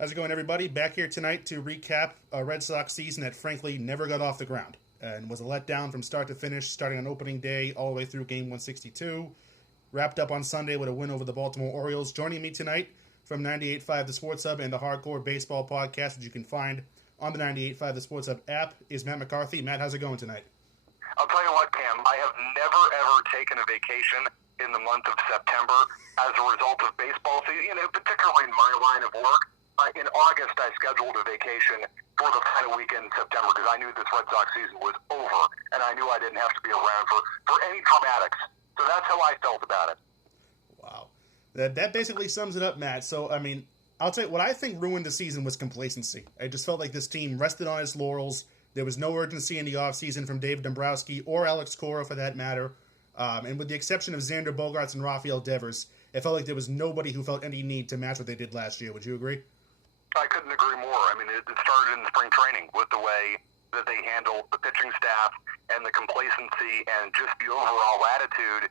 How's it going, everybody? Back here tonight to recap a Red Sox season that frankly never got off the ground and was a letdown from start to finish, starting on opening day all the way through game 162. Wrapped up on Sunday with a win over the Baltimore Orioles. Joining me tonight from 98.5 The Sports Hub and the Hardcore Baseball Podcast, which you can find on the 98.5 The Sports Hub app, is Matt McCarthy. Matt, how's it going tonight? I'll tell you what, Cam, I have never, ever taken a vacation in the month of September as a result of baseball season, particularly in my line of work. In August, I scheduled a vacation for the final weekend in September because I knew this Red Sox season was over, and I knew I didn't have to be around for any dramatics. So that's how I felt about it. Wow. That basically sums it up, Matt. So, I'll tell you, what I think ruined the season was complacency. I just felt like this team rested on its laurels. There was no urgency in the offseason from David Dombrowski or Alex Cora, for that matter. And with the exception of Xander Bogaerts and Rafael Devers, it felt like there was nobody who felt any need to match what they did last year. Would you agree? I couldn't agree more. It started in spring training with the way that they handled the pitching staff and the complacency and just the overall attitude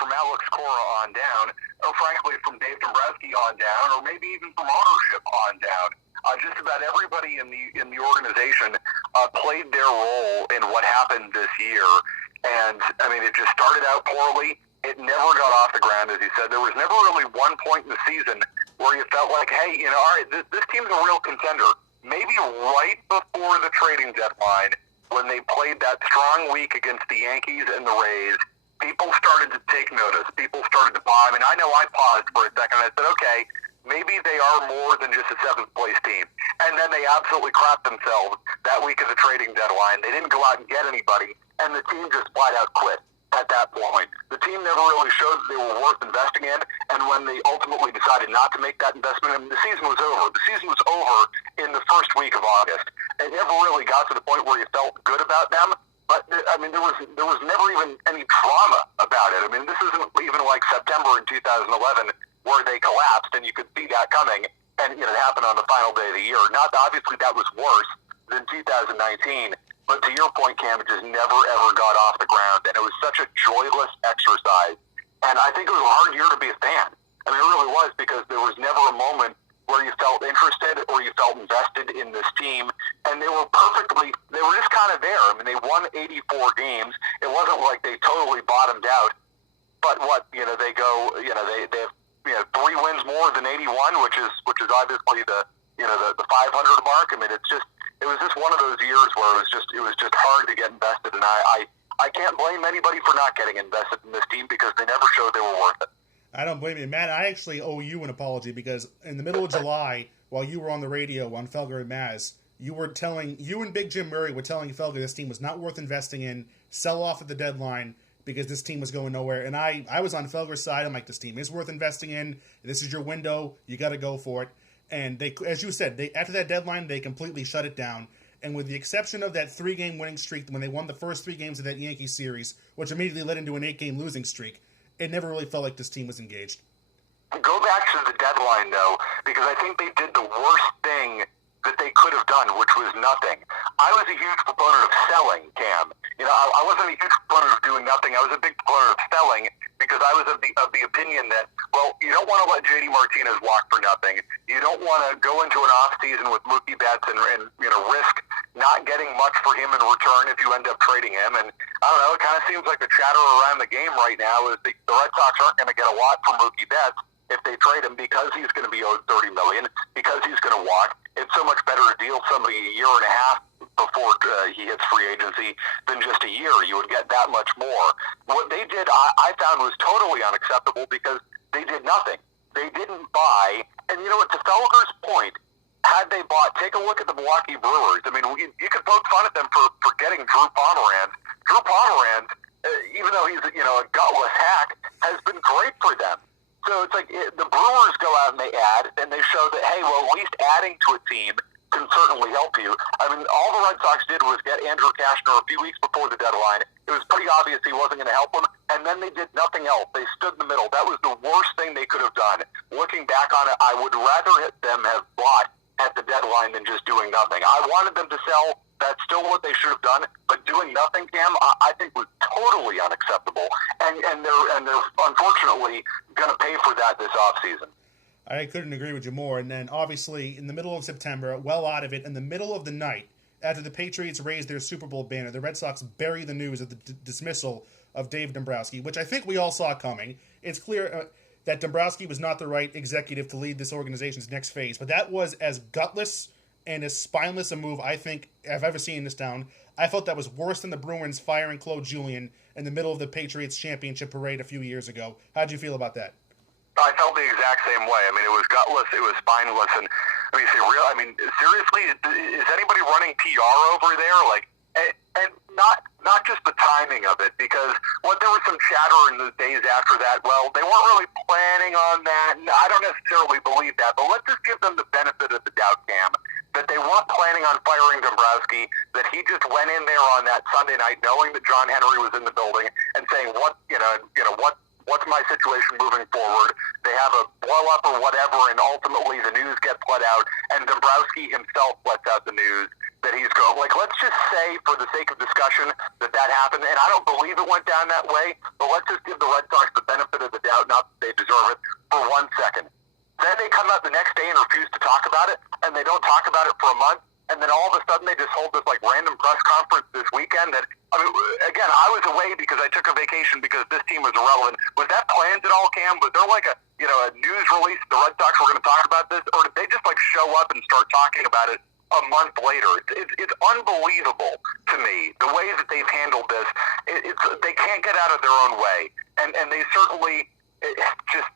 from Alex Cora on down, or frankly from Dave Dombrowski on down, or maybe even from ownership on down. Just about everybody in the organization played their role in what happened this year. And, it just started out poorly. It never got off the ground, as you said. There was never really one point in the season where you felt like, hey, all right, this team's a real contender. Maybe right before the trading deadline, when they played that strong week against the Yankees and the Rays, people started to take notice. People started to buy. I know I paused for a second. I said, okay, maybe they are more than just a seventh-place team. And then they absolutely crapped themselves that week of the trading deadline. They didn't go out and get anybody, and the team just flat out quit at that point. The team never really showed that they were worth investing in, and when they ultimately decided not to make that investment, the season was over. The season was over in the first week of August. It never really got to the point where you felt good about them, but there was never even any drama about it. This isn't even like September in 2011 where they collapsed, and you could see that coming, and it happened on the final day of the year. Not obviously that was worse than 2019. But to your point, Cam, it just never, ever got off the ground, and it was such a joyless exercise. And I think it was a hard year to be a fan. It really was, because there was never a moment where you felt interested or you felt invested in this team. And they were just kind of there. They won 84 games. It wasn't like they totally bottomed out. But they have 3 wins more than 81, which is obviously the 500 mark. It was just one of those years where it was just hard to get invested, and I can't blame anybody for not getting invested in this team because they never showed they were worth it. I don't blame you, Matt. I actually owe you an apology because in the middle of July, while you were on the radio on Felger and Maz, you and Big Jim Murray were telling Felger this team was not worth investing in, sell off at the deadline because this team was going nowhere. And I was on Felger's side. I'm like, this team is worth investing in. This is your window. You got to go for it. And they, as you said, after that deadline, they completely shut it down. And with the exception of that 3-game winning streak, when they won the first 3 games of that Yankee series, which immediately led into an 8-game losing streak, it never really felt like this team was engaged. Go back to the deadline, though, because I think they did the worst thing that they could have done, which was nothing. I was a huge proponent of selling, Cam. I wasn't a huge proponent of doing nothing. I was a big proponent of selling because I was of the opinion that, you don't want to let J.D. Martinez walk for nothing. You don't want to go into an off-season with Mookie Betts and risk not getting much for him in return if you end up trading him. And I don't know, it kind of seems like the chatter around the game right now is the Red Sox aren't going to get a lot from Mookie Betts if they trade him because he's going to be owed $30 million, because he's going to walk. It's so much better to deal somebody a year and a half before he hits free agency than just a year. You would get that much more. What they did, I found, was totally unacceptable because they did nothing. They didn't buy. And to Felger's point, had they bought, take a look at the Milwaukee Brewers. You could poke fun at them for getting Drew Pomeranz. Drew Pomeranz, even though he's a gutless hack, has been great for them. So it's like the Brewers go out and they add, and they show that, hey, well, at least adding to a team can certainly help you. All the Red Sox did was get Andrew Cashner a few weeks before the deadline. It was pretty obvious he wasn't going to help them, and then they did nothing else. They stood in the middle. That was the worst thing they could have done. Looking back on it, I would rather them have bought at the deadline than just doing nothing. I wanted them to sell. That's still what they should have done. But doing nothing, Cam, I think was totally unacceptable. And they're unfortunately going to pay for that this offseason. I couldn't agree with you more. And then, obviously, in the middle of September, well out of it, in the middle of the night, after the Patriots raised their Super Bowl banner, the Red Sox bury the news of the dismissal of Dave Dombrowski, which I think we all saw coming. It's clear that Dombrowski was not the right executive to lead this organization's next phase, but that was as gutless and as spineless a move I think I've ever seen in this town. I felt that was worse than the Bruins firing Claude Julien in the middle of the Patriots championship parade a few years ago. How'd you feel about that? I felt the exact same way. I mean, it was gutless, it was spineless, and seriously, is anybody running PR over there? Like, and not just the timing of it, because there was some chatter in the days after that. Well, they weren't really planning on that. I don't necessarily believe that, but let's just give them the benefit of the doubt, Cam, that they weren't planning on firing Dombrowski, that he just went in there on that Sunday night knowing that John Henry was in the building and saying, what's my situation moving forward? They have a blow up or whatever, and ultimately the news gets let out, and Dombrowski himself lets out the news that he's going. Like, let's just say, for the sake of discussion, that happened, and I don't believe it went down that way, but let's just give the Red Sox the benefit of the doubt, not that they deserve it, for 1 second. Then they come out the next day and refuse to talk about it, and they don't talk about it for a month, and then all of a sudden they just hold this random press conference this weekend that, again, I was away because I took a vacation because this team was irrelevant. Was that planned at all, Cam? Was there a news release the Red Sox were going to talk about this, or did they just show up and start talking about it a month later? It's unbelievable to me the way that they've handled this. They can't get out of their own way, and they certainly just.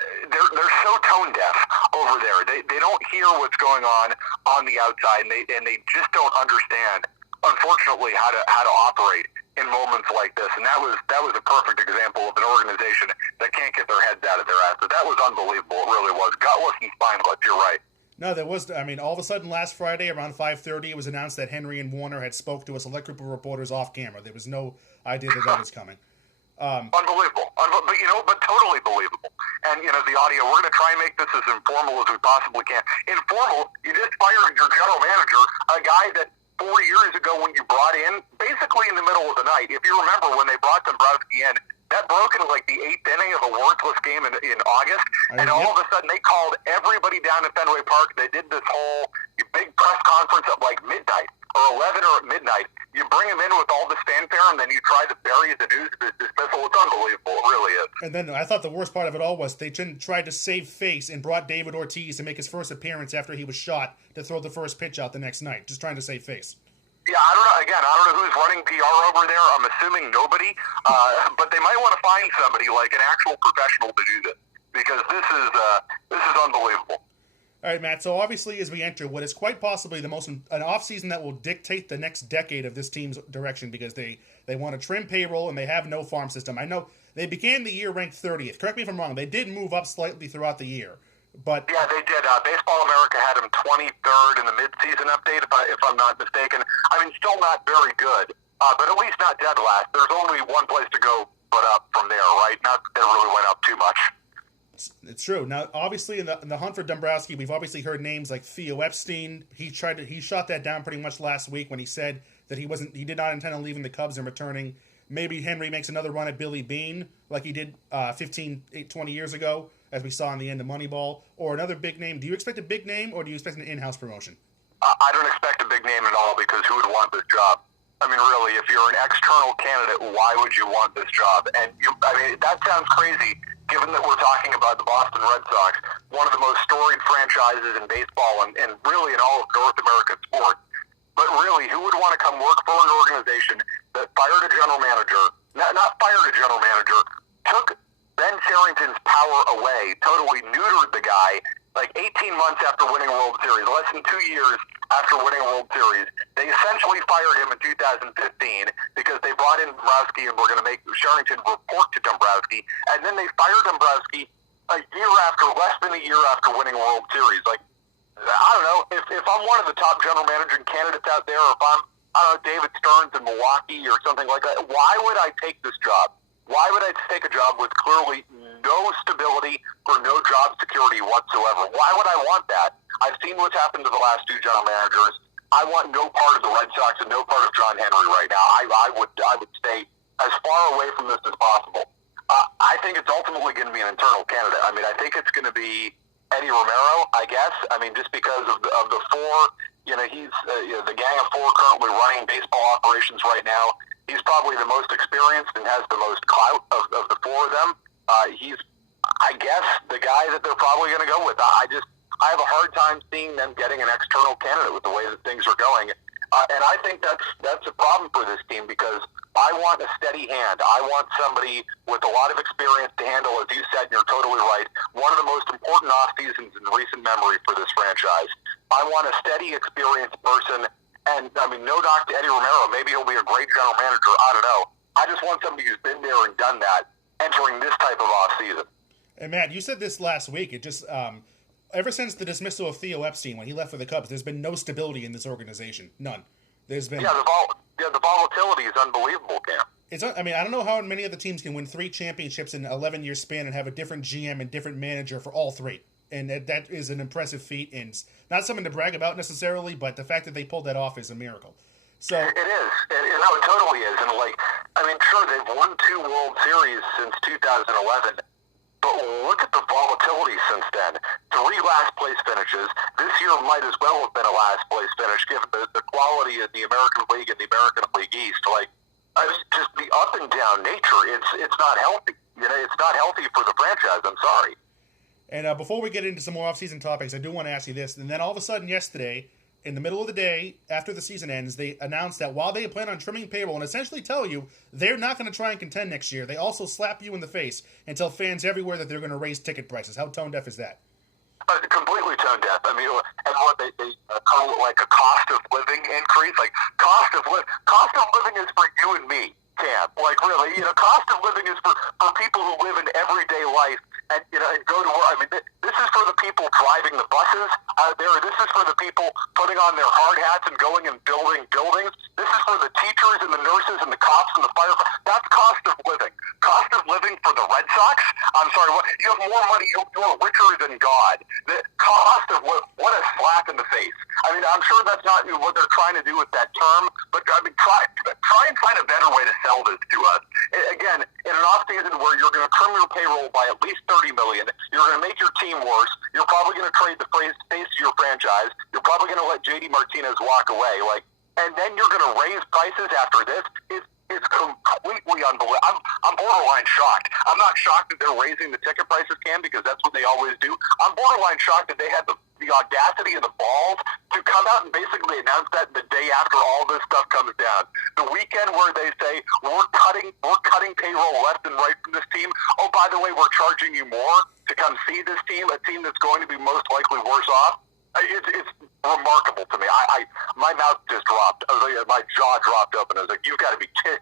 They're so tone deaf over there. They don't hear what's going on the outside, and they just don't understand, unfortunately, how to operate in moments like this. And that was a perfect example of an organization that can't get their heads out of their ass. But that was unbelievable. It really was. Gutless and spineless. You're right. No, there was. All of a sudden last Friday around 5:30, it was announced that Henry and Warner had spoke to a select group of reporters off camera. There was no idea that was coming. Unbelievable. But totally believable. And, the audio, we're going to try and make this as informal as we possibly can. Informal, you just fired your general manager, a guy that 4 years ago when you brought in, basically in the middle of the night, if you remember when they brought Dombrowski in, that broke in the 8th inning of a worthless game in August, and all of a sudden they called everybody down to Fenway Park. They did this whole big press conference at midnight or 11 or at midnight. You bring him in with all this fanfare, and then you try to bury the news of his dismissal. It's unbelievable. It really is. And then I thought the worst part of it all was they tried to save face and brought David Ortiz to make his first appearance after he was shot to throw the first pitch out the next night, just trying to save face. Yeah, I don't know. Again, I don't know who's running PR over there. I'm assuming nobody. But they might want to find somebody, an actual professional, to do this, because this is unbelievable. All right, Matt, so obviously as we enter what is quite possibly an offseason that will dictate the next decade of this team's direction, because they want to trim payroll and they have no farm system. I know they began the year ranked 30th. Correct me if I'm wrong. They did move up slightly throughout the year. But yeah, they did. Baseball America had them 23rd in the midseason update, if I'm not mistaken. Still not very good, but at least not dead last. There's only one place to go but up from there, right? Not that they really went up too much. It's true. Now, obviously, in the hunt for Dombrowski, we've obviously heard names like Theo Epstein. He shot that down pretty much last week when he said that he did not intend on leaving the Cubs and returning. Maybe Henry makes another run at Billy Beane like he did 20 years ago, as we saw in the end of Moneyball, or another big name. Do you expect a big name, or do you expect an in-house promotion? I don't expect a big name at all, because who would want this job? Really, if you're an external candidate, why would you want this job? And that sounds crazy, given that we're talking about the Boston Red Sox, one of the most storied franchises in baseball and really in all of North American sports. But really, who would want to come work for an organization that fired a general manager, not fired a general manager, took Ben Cherington's power away, totally neutered the guy, 18 months after winning a World Series, less than 2 years after winning a World Series. They essentially fired him in 2015 because they brought in Dombrowski and were going to make Cherington report to Dombrowski, and then they fired Dombrowski less than a year after winning a World Series. I don't know, if I'm one of the top general managing candidates out there, or if I'm, David Stearns in Milwaukee or something like that, why would I take this job? Why would I take a job with clearly no stability or no job security whatsoever? Why would I want that? I've seen what's happened to the last two general managers. I want no part of the Red Sox and no part of John Henry right now. I would stay as far away from this as possible. I think it's ultimately going to be an internal candidate. I think it's going to be Eddie Romero, I guess. I mean, just because of the four, he's the gang of four currently running baseball operations right now. He's probably the most experienced and has the most clout of the four of them. He's, I guess, the guy that they're probably going to go with. I have a hard time seeing them getting an external candidate with the way that things are going. And I think that's a problem for this team because I want a steady hand. I want somebody with a lot of experience to handle, as you said, and you're totally right, one of the most important off seasons in recent memory for this franchise. I want a steady, experienced person. And, I mean, no knock to Eddie Romero. Maybe he'll be a great general manager. I don't know. I just want somebody who's been there and done that entering this type of off season. And, Matt, you said this last week. It just ever since the dismissal of Theo Epstein when he left for the Cubs, there's been no stability in this organization. None. There's been the volatility is unbelievable, Cam. I mean, I don't know how many other teams can win 3 championships in an 11-year span and have a different GM and different manager for all 3. And that is an impressive feat, and not something to brag about necessarily, but the fact that they pulled that off is a miracle. So it is. It totally is. And, sure, they've won 2 World Series since 2011, but look at the volatility since then. 3 last-place finishes. This year might as well have been a last-place finish, given the quality of the American League and the American League East. Just the up-and-down nature, it's not healthy. It's not healthy for the franchise. I'm sorry. And before we get into some more off-season topics, I do want to ask you this. And then all of a sudden yesterday, in the middle of the day, after the season ends, they announced that while they plan on trimming payroll and essentially tell you they're not going to try and contend next year, they also slap you in the face and tell fans everywhere that they're going to raise ticket prices. How tone-deaf is that? Completely tone-deaf. I mean, and what they call it a cost of living increase. Cost of living is for you and me, Cam. Really, cost of living is for people who live an everyday life and go to work. I mean, this is for the people driving the buses out there. This is for the people putting on their hard hats and going and building buildings. This is for the teachers and the nurses and the cops and the firefighters. That's cost of living. Cost of living for the Red Sox? I'm sorry, you have more money. You're richer than God. The cost of what a slap in the face. I mean, I'm sure that's not what they're trying to do with that term, but I mean, try and find a better way to sell this to us. Again, in an off season where you're going to trim your payroll by at least $30 million, you're going to make your team worse. You're probably going to trade the face to your franchise. You're probably going to let JD Martinez walk away. And then you're going to raise prices after this. It's completely unbelievable. I'm borderline shocked. I'm not shocked that they're raising the ticket prices, Cam, because that's what they always do. I'm borderline shocked that they had the audacity and the balls to come out and basically announce that the day after all this stuff comes down. The weekend where they say, we're cutting payroll left and right from this team. Oh, by the way, we're charging you more to come see this team, a team that's going to be most likely worse off. It's remarkable to me. My mouth just dropped. My jaw dropped open. I was like, you've got to be kidding.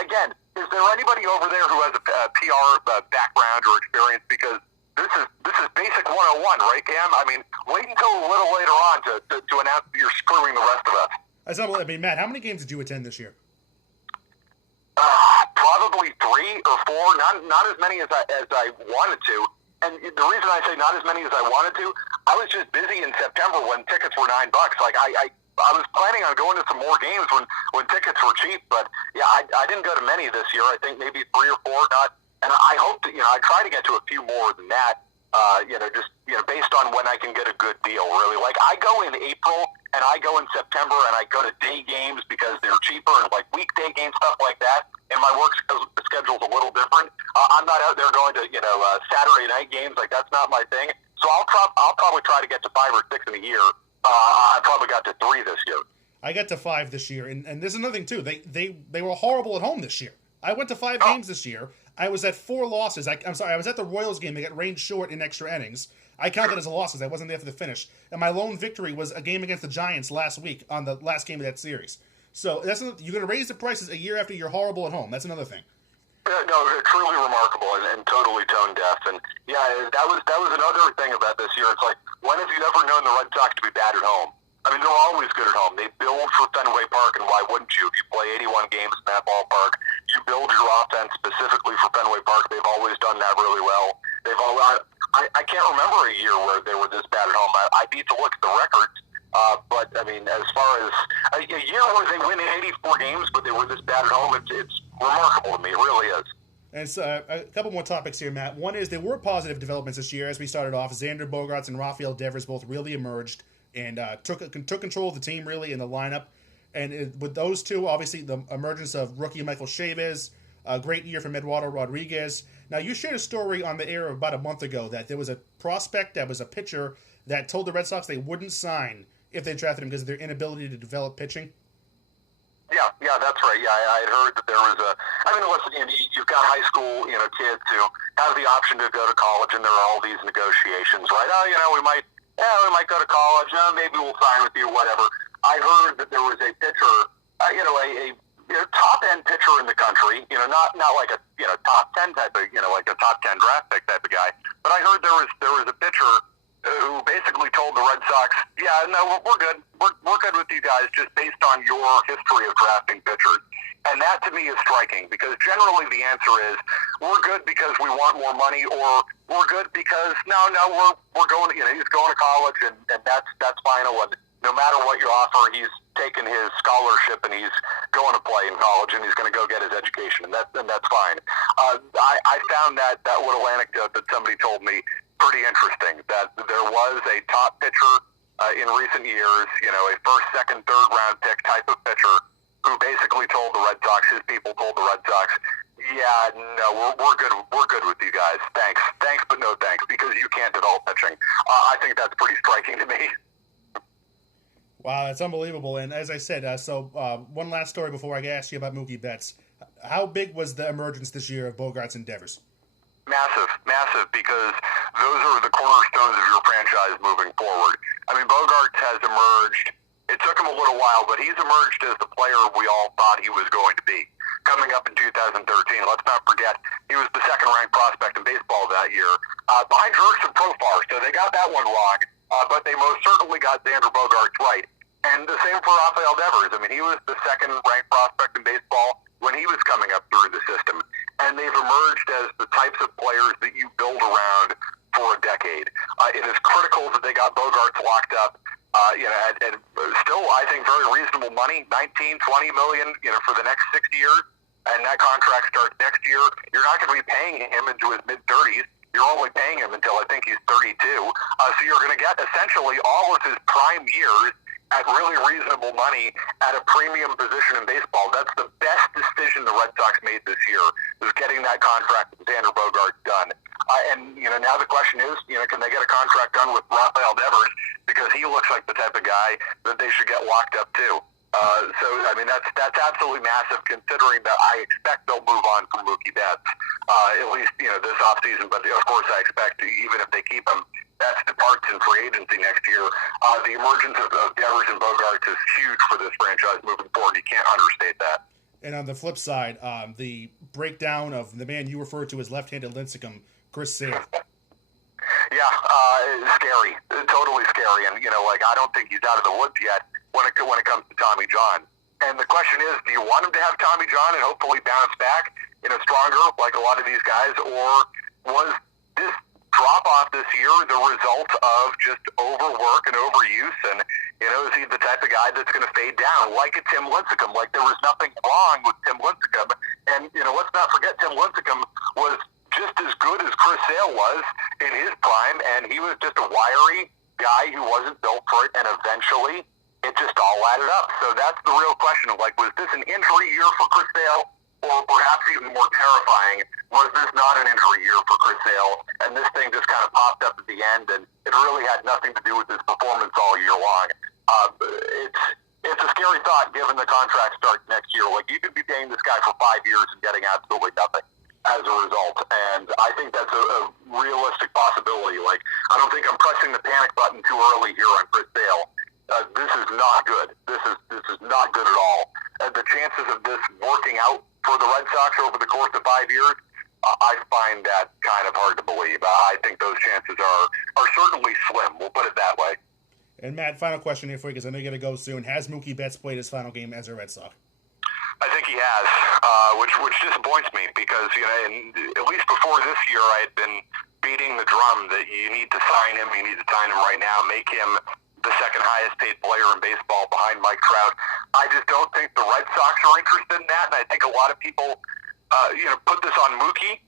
Again, is there anybody over there who has a PR background or experience? Because this is basic 101, right, Cam? I mean, wait until a little later on to announce that you're screwing the rest of us. I mean, Matt, how many games did you attend this year? Probably 3 or 4. Not as many as I wanted to. And the reason I say not as many as I wanted to, I was just busy in September when tickets were $9. I was planning on going to some more games when tickets were cheap, but yeah, I didn't go to many this year. I think maybe 3 or 4. And I hope that I try to get to a few more than that. Based on when I can get a good deal. Really, I go in April and I go in September and I go to day games because they're cheaper and weekday games, stuff like that. And my work schedule's a little different. I'm not out there going to Saturday night games. That's not my thing. So I'll probably try to get to 5 or 6 in a year. I probably got to 3 this year. I got to 5 this year, and there's another thing too. They were horrible at home this year. I went to 5 games this year. I was at 4 losses. I'm sorry, I was at the Royals game. They got rained short in extra innings. I counted as a loss because I wasn't there for the finish. And my lone victory was a game against the Giants last week on the last game of that series. So you're going to raise the prices a year after you're horrible at home. That's another thing. No, truly remarkable and totally tone deaf. And yeah, that was another thing about this year. It's when have you ever known the Red Sox to be bad at home? I mean, they're always good at home. They build for Fenway Park, and why wouldn't you? If you play 81 games in that ballpark, you build your offense specifically for Fenway Park. They've always done that really well. I can't remember a year where they were this bad at home. I need to look at the records. But, I mean, as far as a year where they win 84 games, but they were this bad at home, it's remarkable to me. It really is. And so, a couple more topics here, Matt. One is there were positive developments this year as we started off. Xander Bogaerts and Rafael Devers both really emerged and took control of the team really in the lineup. And with those two, obviously the emergence of rookie Michael Chavis, a great year from Eduardo Rodriguez. Now you shared a story on the air about a month ago that there was a prospect that was a pitcher that told the Red Sox they wouldn't sign if they drafted him because of their inability to develop pitching. Yeah, that's right. Yeah, I had heard that there was listen, you've got high school, kids who have the option to go to college, and there are all these negotiations, right? We might go to college. Maybe we'll sign with you, whatever. I heard that there was a pitcher, a top end pitcher in the country, not like a top 10 type of, like a top 10 draft pick type of guy. But I heard there was a pitcher who basically told the Red Sox, yeah, no, we're good. We're good with you guys just based on your history of drafting pitchers. And that to me is striking because generally the answer is we're good because we want more money, or we're good because we're going. He's going to college and that's final. And no matter what you offer, he's taken his scholarship and he's going to play in college and he's going to go get his education, and that's fine. I found that little anecdote that somebody told me pretty interesting. That there was a top pitcher in recent years, a first, second, third round pick type of pitcher who basically told the Red Sox, his people told the Red Sox, yeah, no, we're good with you guys. Thanks, but no thanks, because you can't develop pitching. I think that's pretty striking to me. Wow, that's unbelievable. And as I said, one last story before I ask you about Mookie Betts. How big was the emergence this year of Bogaerts and Devers? Massive, because those are the cornerstones of your franchise moving forward. I mean, Bogaerts has emerged. It took him a little while, but he's emerged as the player we all thought he was going to be. Coming up in 2013, let's not forget, he was the second-ranked prospect in baseball that year, behind Jurickson Profar, so they got that one wrong, but they most certainly got Xander Bogaerts right. And the same for Rafael Devers. I mean, he was the second-ranked prospect in baseball when he was coming up through the system. And they've emerged as the types of players that you build around for a decade. It is critical that they got Bogaerts locked up, and still, I think, very reasonable money, $19, $20 million, for the next 6 years. And that contract starts next year. You're not going to be paying him into his mid-30s. You're only paying him until I think he's 32. So you're going to get essentially all of his prime years at really reasonable money at a premium position in baseball. That's the best decision the Red Sox made this year, is getting that contract with Xander Bogaerts done. And now the question is, can they get a contract done with Rafael Devers, because he looks like the type of guy that they should get locked up too. So I mean that's absolutely massive, considering that I expect they'll move on from Mookie Betts at least this offseason. But of course I expect even if they keep him, Betts departs in free agency next year. The emergence of Devers and Bogaerts is huge for this franchise moving forward. You can't understate that. And on the flip side, the breakdown of the man you referred to as left-handed Lincecum, Chris Sale. Yeah, scary, totally scary, and I don't think he's out of the woods yet when it comes to Tommy John. And the question is, do you want him to have Tommy John and hopefully bounce back stronger like a lot of these guys, or was this drop off this year the result of just overwork and overuse? And is he the type of guy that's going to fade down like a Tim Lincecum? Like there was nothing wrong with Tim Lincecum, and let's not forget Tim Lincecum was just as good as Chris Sale was in his prime, and he was just a wiry guy who wasn't built for it, and eventually it just all added up. So that's the real question of, was this an injury year for Chris Sale, or perhaps even more terrifying, was this not an injury year for Chris Sale, and this thing just kind of popped up at the end, and it really had nothing to do with his performance all year long. It's a scary thought given the contract starts next year. You could be paying this guy for 5 years and getting absolutely nothing as a result, and I think that's a realistic possibility. I don't think I'm pressing the panic button too early here on Chris Sale. This is not good. This is not good at all. The chances of this working out for the Red Sox over the course of 5 years, I find that kind of hard to believe. I think those chances are certainly slim. We'll put it that way. And Matt, final question here for you, because I know you got to go soon. Has Mookie Betts played his final game as a Red Sox? I think he has, which disappoints me because, at least before this year, I had been beating the drum that you need to sign him right now, make him the second highest paid player in baseball behind Mike Trout. I just don't think the Red Sox are interested in that, and I think a lot of people put this on Mookie,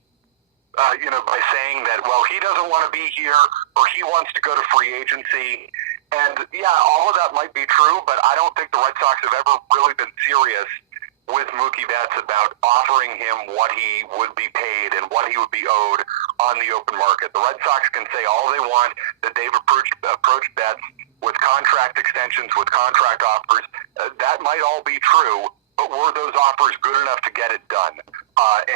by saying that, well, he doesn't want to be here or he wants to go to free agency. And, yeah, all of that might be true, but I don't think the Red Sox have ever really been serious with Mookie Betts about offering him what he would be paid and what he would be owed on the open market. The Red Sox can say all they want, that they've approached Betts with contract extensions, with contract offers. That might all be true, but were those offers good enough to get it done?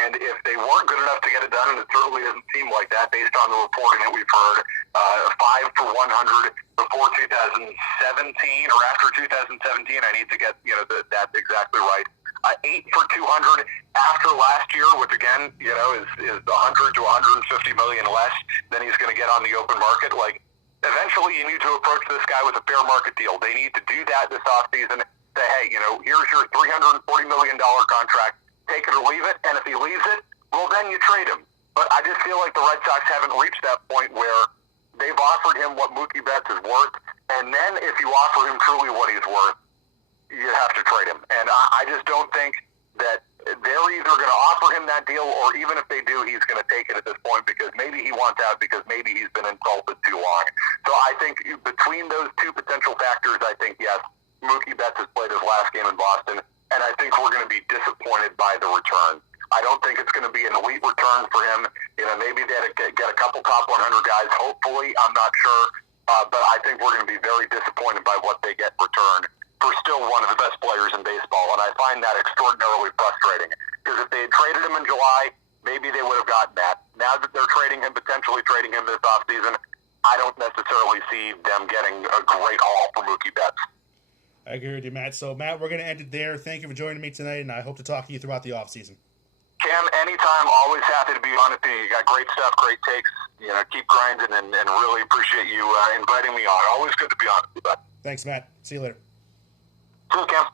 And if they weren't good enough to get it done, and it certainly doesn't seem like that based on the reporting that we've heard, 5 for 100 before 2017 or after 2017, I need to get that exactly right. 8 for 200 after last year, which again, is 100 to 150 million less than he's going to get on the open market. Like, eventually you need to approach this guy with a fair market deal. They need to do that this offseason. Say, hey, here's your $340 million contract. Take it or leave it. And if he leaves it, well, then you trade him. But I just feel like the Red Sox haven't reached that point where they've offered him what Mookie Betts is worth. And then if you offer him truly what he's worth, you have to trade him. And I just don't think that they're either going to offer him that deal, or even if they do, he's going to take it at this point because maybe he wants out because maybe he's been insulted too long. So I think between those two potential factors, I think, yes, Mookie Betts has played his last game in Boston, and I think we're going to be disappointed by the return. I don't think it's going to be an elite return for him. Maybe they'll get a couple top 100 guys. Hopefully, I'm not sure. But I think we're going to be very disappointed by what they get returned for still one of the best players in baseball. And I find that extraordinarily frustrating. Because if they had traded him in July, maybe they would have gotten that. Now that they're potentially trading him this offseason, I don't necessarily see them getting a great haul for Mookie Betts. I agree with you, Matt. So, Matt, we're going to end it there. Thank you for joining me tonight, and I hope to talk to you throughout the offseason. Cam, anytime, always happy to be on it. You got great stuff, great takes. Keep grinding, and really appreciate you inviting me on. Always good to be on with you, bud. Thanks, Matt. See you later. See you, Cam.